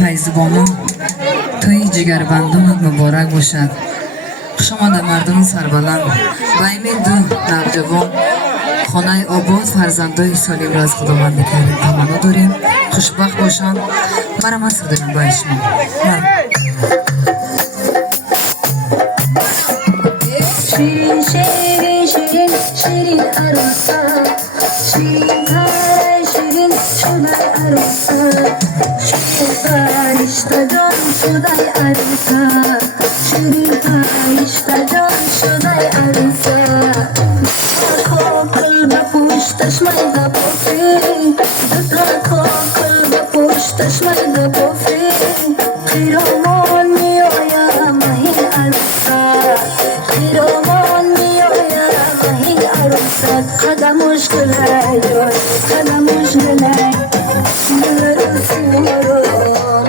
فیضبانو توی جگربندومت مبارک باشد. خوش آمده مردم سربلند، با امید دو نوجوان خانه آباد فرزندای سالم را از خداوند کریم تمنا داریم. خوشبخت باشند. مرا مصر داریم با شما. شیرین شیرین شیرین شیرین عروسم، شیرین تره شیرین شده عروسم، شیرین فرشته جان شده عروسم، شیرین فرشته جان شده عروسم. کاکل به پشتش میده بافی، دتر کاکل به پشتش میده بافی، خیرامان میآیم مهین عروسم، خیرامان میآیم مهین عروسم. قدمش گله جان قدمش گله، نرسیم رو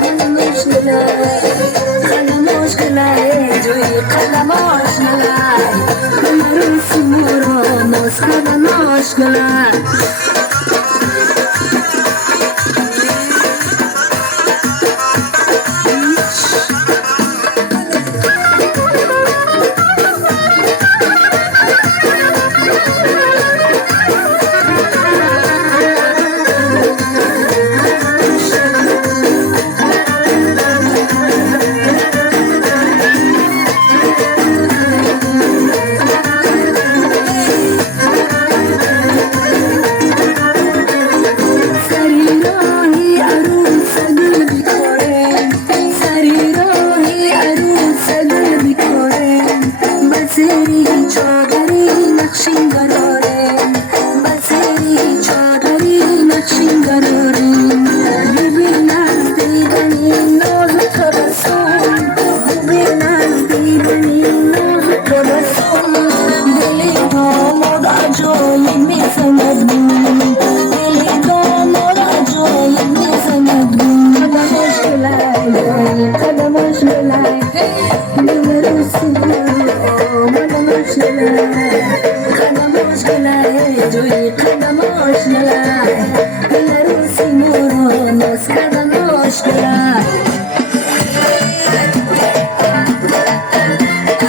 قدمش گله، قدمش گله جوی قدمش گله، نرسیم رو ناز قدمش گله. Kadamos